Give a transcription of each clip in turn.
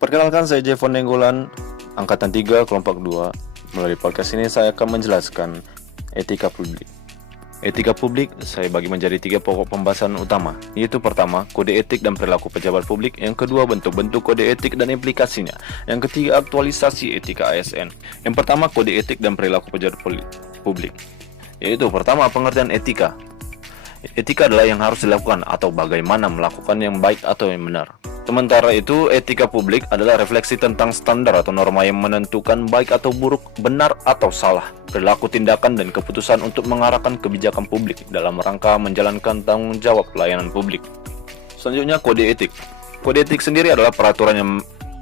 Perkenalkan, saya Jevon Nenggolan, Angkatan 3, Kelompok 2. Melalui podcast ini saya akan menjelaskan etika publik. Etika publik saya bagi menjadi 3 pokok pembahasan utama, yaitu pertama, kode etik dan perilaku pejabat publik. Yang kedua, bentuk-bentuk kode etik dan implikasinya. Yang ketiga, aktualisasi etika ASN. Yang pertama, kode etik dan perilaku pejabat publik. Yaitu pertama, pengertian etika. Etika adalah yang harus dilakukan atau bagaimana melakukan yang baik atau yang benar. Sementara itu, etika publik adalah refleksi tentang standar atau norma yang menentukan baik atau buruk, benar atau salah, perilaku, tindakan, dan keputusan untuk mengarahkan kebijakan publik dalam rangka menjalankan tanggung jawab pelayanan publik. Selanjutnya, kode etik. Kode etik sendiri adalah peraturan yang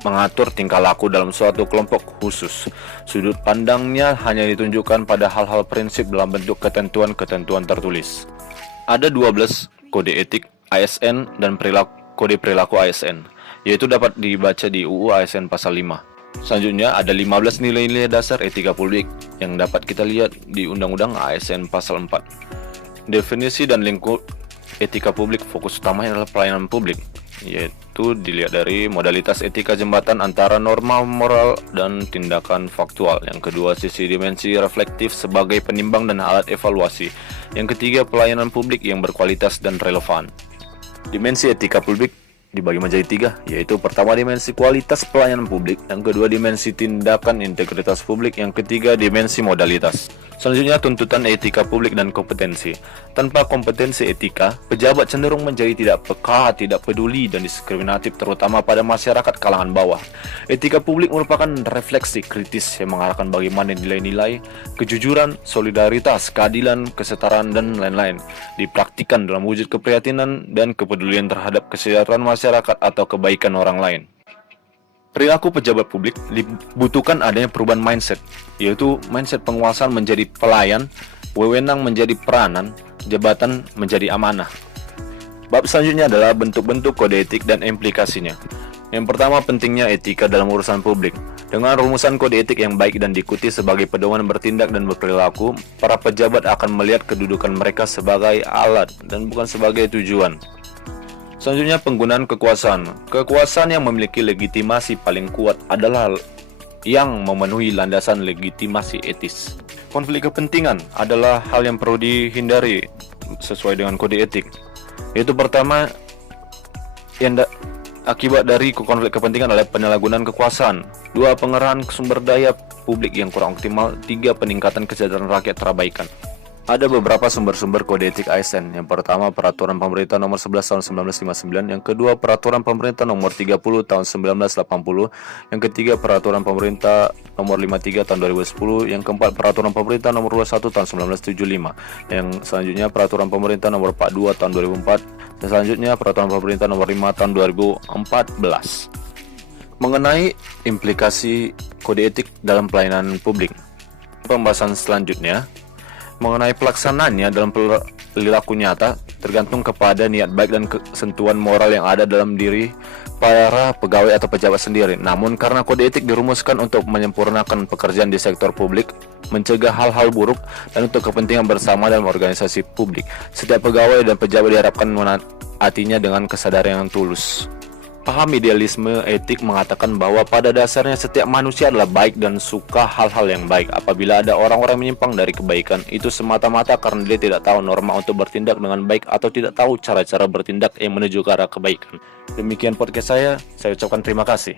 mengatur tingkah laku dalam suatu kelompok khusus. Sudut pandangnya hanya ditunjukkan pada hal-hal prinsip dalam bentuk ketentuan-ketentuan tertulis. Ada 12 kode etik ASN dan kode perilaku ASN, yaitu dapat dibaca di UU ASN pasal 5. Selanjutnya ada 15 nilai-nilai dasar etika publik yang dapat kita lihat di Undang-Undang ASN pasal 4. Definisi dan lingkup etika publik, fokus utamanya adalah pelayanan publik, yaitu dilihat dari modalitas etika jembatan antara norma moral dan tindakan faktual. Yang kedua, sisi dimensi reflektif sebagai penimbang dan alat evaluasi. Yang ketiga, pelayanan publik yang berkualitas dan relevan. Dimensi etika publik dibagi menjadi 3, yaitu pertama, dimensi kualitas pelayanan publik, yang kedua, dimensi tindakan integritas publik, yang ketiga, dimensi modalitas. Selanjutnya, tuntutan etika publik dan kompetensi. Tanpa kompetensi etika, pejabat cenderung menjadi tidak peka, tidak peduli, dan diskriminatif, terutama pada masyarakat kalangan bawah. Etika publik merupakan refleksi kritis yang mengarahkan bagaimana nilai-nilai, kejujuran, solidaritas, keadilan, kesetaraan, dan lain-lain dipraktikkan dalam wujud keprihatinan dan kepedulian terhadap kesejahteraan masyarakat atau kebaikan orang lain. Perilaku pejabat publik dibutuhkan adanya perubahan mindset, yaitu mindset penguasaan menjadi pelayan, wewenang menjadi peranan, jabatan menjadi amanah. Bab selanjutnya adalah bentuk-bentuk kode etik dan implikasinya. Yang pertama, pentingnya etika dalam urusan publik. Dengan rumusan kode etik yang baik dan diikuti sebagai pedoman bertindak dan berperilaku, para pejabat akan melihat kedudukan mereka sebagai alat dan bukan sebagai tujuan. Selanjutnya, penggunaan kekuasaan. Kekuasaan yang memiliki legitimasi paling kuat adalah yang memenuhi landasan legitimasi etis. Konflik kepentingan adalah hal yang perlu dihindari sesuai dengan kode etik. Yaitu pertama, akibat dari konflik kepentingan adalah penyalahgunaan kekuasaan. 2. Pengerahan sumber daya publik yang kurang optimal. 3. Peningkatan kesejahteraan rakyat terabaikan. Ada beberapa sumber-sumber kode etik ASN. Yang pertama, Peraturan Pemerintah Nomor 11 Tahun 1959. Yang kedua, Peraturan Pemerintah Nomor 30 Tahun 1980. Yang ketiga, Peraturan Pemerintah Nomor 53 Tahun 2010. Yang keempat, Peraturan Pemerintah Nomor 21 Tahun 1975. Yang selanjutnya, Peraturan Pemerintah Nomor 42 Tahun 2004. Dan selanjutnya, Peraturan Pemerintah Nomor 5 Tahun 2014. Mengenai implikasi kode etik dalam pelayanan publik. Pembahasan selanjutnya mengenai pelaksanaannya dalam perilaku nyata tergantung kepada niat baik dan kesentuhan moral yang ada dalam diri para pegawai atau pejabat sendiri. Namun karena kode etik dirumuskan untuk menyempurnakan pekerjaan di sektor publik, mencegah hal-hal buruk, dan untuk kepentingan bersama dalam organisasi publik, setiap pegawai dan pejabat diharapkan menaatinya dengan kesadaran yang tulus. Paham idealisme etik mengatakan bahwa pada dasarnya setiap manusia adalah baik dan suka hal-hal yang baik. Apabila ada orang-orang menyimpang dari kebaikan, itu semata-mata karena dia tidak tahu norma untuk bertindak dengan baik atau tidak tahu cara-cara bertindak yang menuju ke arah kebaikan. Demikian podcast saya ucapkan terima kasih.